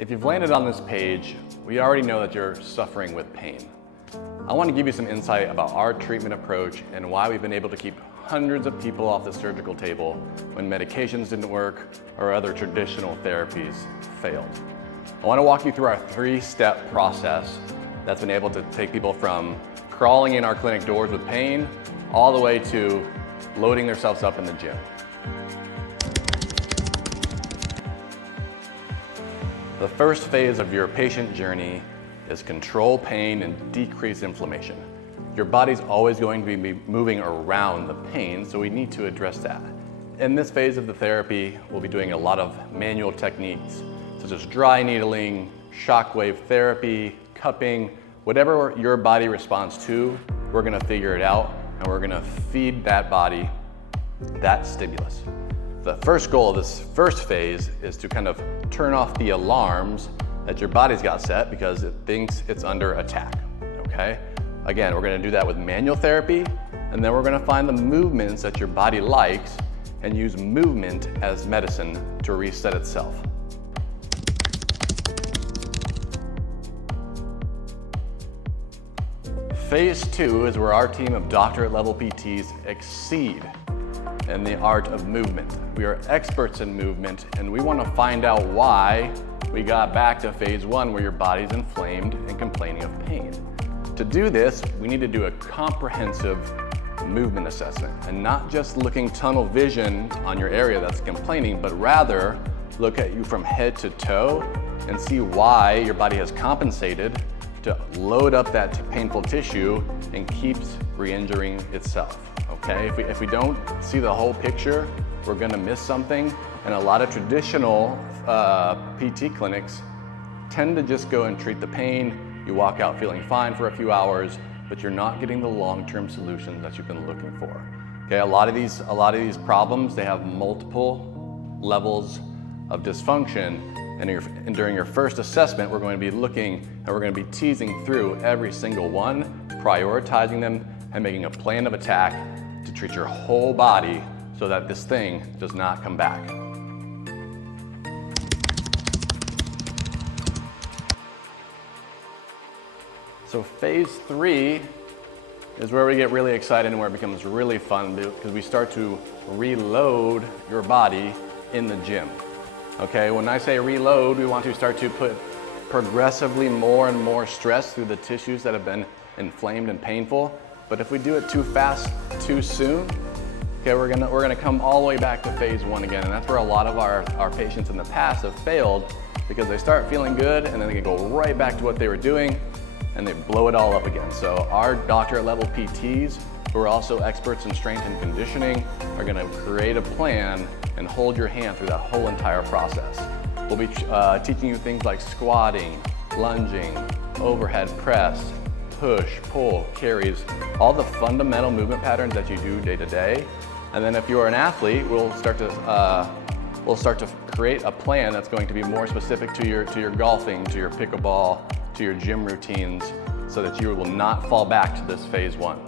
If you've landed on this page, we already know that you're suffering with pain. I want to give you some insight about our treatment approach and why we've been able to keep hundreds of people off the surgical table when medications didn't work or other traditional therapies failed. I want to walk you through our 3-step process that's been able to take people from crawling in our clinic doors with pain all the way to loading themselves up in the gym. The first phase of your patient journey is control pain and decrease inflammation. Your body's always going to be moving around the pain, so we need to address that. In this phase of the therapy, we'll be doing a lot of manual techniques, such as dry needling, shockwave therapy, cupping, whatever your body responds to, we're gonna figure it out, and we're gonna feed that body that stimulus. The first goal of this first phase is to kind of turn off the alarms that your body's got set because it thinks it's under attack, okay? Again, we're gonna do that with manual therapy, and then we're gonna find the movements that your body likes and use movement as medicine to reset itself. Phase 2 is where our team of doctorate level PTs exceed in the art of movement. We are experts in movement, and we want to find out why we got back to phase 1 where your body's inflamed and complaining of pain. To do this, we need to do a comprehensive movement assessment and not just looking tunnel vision on your area that's complaining, but rather look at you from head to toe and see why your body has compensated to load up that painful tissue and keeps re-injuring itself. Okay, if we don't see the whole picture, we're gonna miss something. And a lot of traditional PT clinics tend to just go and treat the pain. You walk out feeling fine for a few hours, but you're not getting the long-term solutions that you've been looking for. Okay, a lot of these problems, they have multiple levels of dysfunction. And during your first assessment, we're going to be looking and we're going to be teasing through every single one, prioritizing them, and making a plan of attack to treat your whole body so that this thing does not come back. So phase 3 is where we get really excited and where it becomes really fun because we start to reload your body in the gym. Okay, when I say reload, we want to start to put progressively more and more stress through the tissues that have been inflamed and painful. But if we do it too fast, too soon, okay, we're gonna come all the way back to phase 1 again. And that's where a lot of our patients in the past have failed because they start feeling good and then they can go right back to what they were doing and they blow it all up again. So our doctorate level PTs, who are also experts in strength and conditioning, are gonna create a plan and hold your hand through that whole entire process. We'll be teaching you things like squatting, lunging, overhead press, push, pull, carries, all the fundamental movement patterns that you do day to day. And then if you're an athlete, we'll start to create a plan that's going to be more specific to your golfing, to your pickleball, to your gym routines, so that you will not fall back to this phase 1.